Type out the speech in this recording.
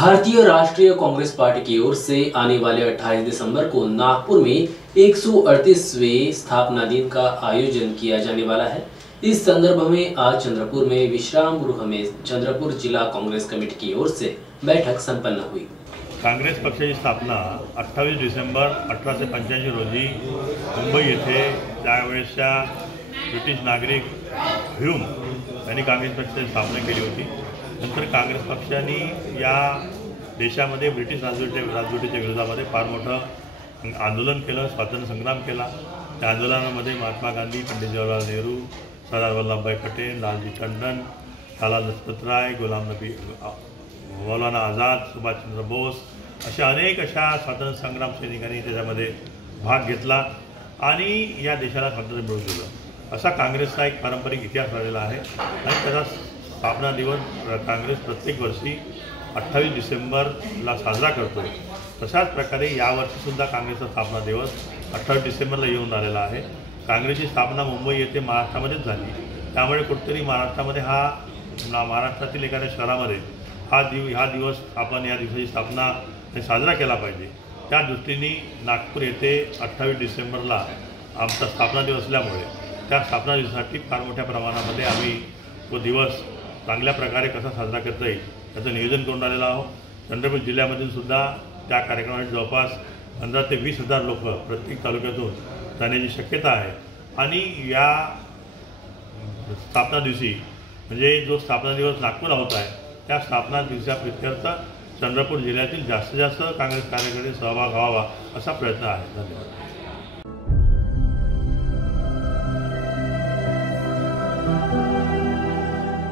भारतीय राष्ट्रीय कांग्रेस पार्टी की ओर से आने वाले 28 दिसंबर को नागपुर में 138वें स्थापना दिन का आयोजन किया जाने वाला है। इस संदर्भ में आज चंद्रपुर में विश्राम गृह में चंद्रपुर जिला कांग्रेस कमेटी की ओर से बैठक संपन्न हुई। काँग्रेस पक्षाची स्थापना 28 डिसेंबर 1885 रोजी मुंबई येथे त्यावेळेसच्या ब्रिटिश नागरिक ह्यूम यांनी काँग्रेस पक्षाची स्थापना केली होती। नंतर काँग्रेस पक्षाने या देशामध्ये ब्रिटिश राजवटीच्या विरोधामध्ये फार मोठं आंदोलन केलं, स्वातंत्र्य संग्राम केला। त्या आंदोलनामध्ये महात्मा गांधी, पंडित जवाहरलाल नेहरू, सरदार वल्लभभाई पटेल, लालजी टंडन, लाला लजपत राय, गुलाम नबी मौलाना आझाद, सुभाषचंद्र बोस अशा अनेक स्वातंत्र्य संग्राम सैनिकांनी त्याच्यामध्ये भाग घेतला आणि या देशाला स्वातंत्र्य मिळवून दिलं। असा काँग्रेसचा एक पारंपरिक इतिहास राहिलेला आहे आणि त्याचा स्थापना दिवस काँग्रेस प्रत्येक वर्षी 28 डिसेंबरला साजरा करतो। तशाच प्रकारे यावर्षीसुद्धा काँग्रेसचा स्थापना दिवस 28 डिसेंबरला येऊन आलेला आहे। काँग्रेसची स्थापना मुंबई येथे महाराष्ट्रामध्येच झाली, त्यामुळे कुठेतरी महाराष्ट्रामध्ये महाराष्ट्रातील एखाद्या शहरामध्ये हा दिवस आपण या दिवसाची स्थापना साजरा केला पाहिजे। त्या दृष्टीने नागपूर येथे 28 डिसेंबरला आमचा स्थापना दिवस असल्यामुळे त्या स्थापना दिवसासाठी फार मोठ्या प्रमाणामध्ये आम्ही तो दिवस चांगल्या प्रकारे कसा साजरा करता येईल त्याचं नियोजन करून आलेलो आहोत। चंद्रपूर जिल्ह्यामधून सुद्धा त्या कार्यक्रमासाठी जवळपास 15 ते 20 हजार लोक प्रत्येक तालुक्यातून जाण्याची शक्यता आहे आणि या स्थापना दिवशी म्हणजे जो स्थापना दिवस नागपूरला होत आहे त्या स्थापना दिवसाप्रित्यर्थ चंद्रपूर जिल्ह्यातील जास्तीत जास्त काँग्रेस कार्यकर्ते सहभाग व्हावा असा प्रयत्न आहे। धन्यवाद।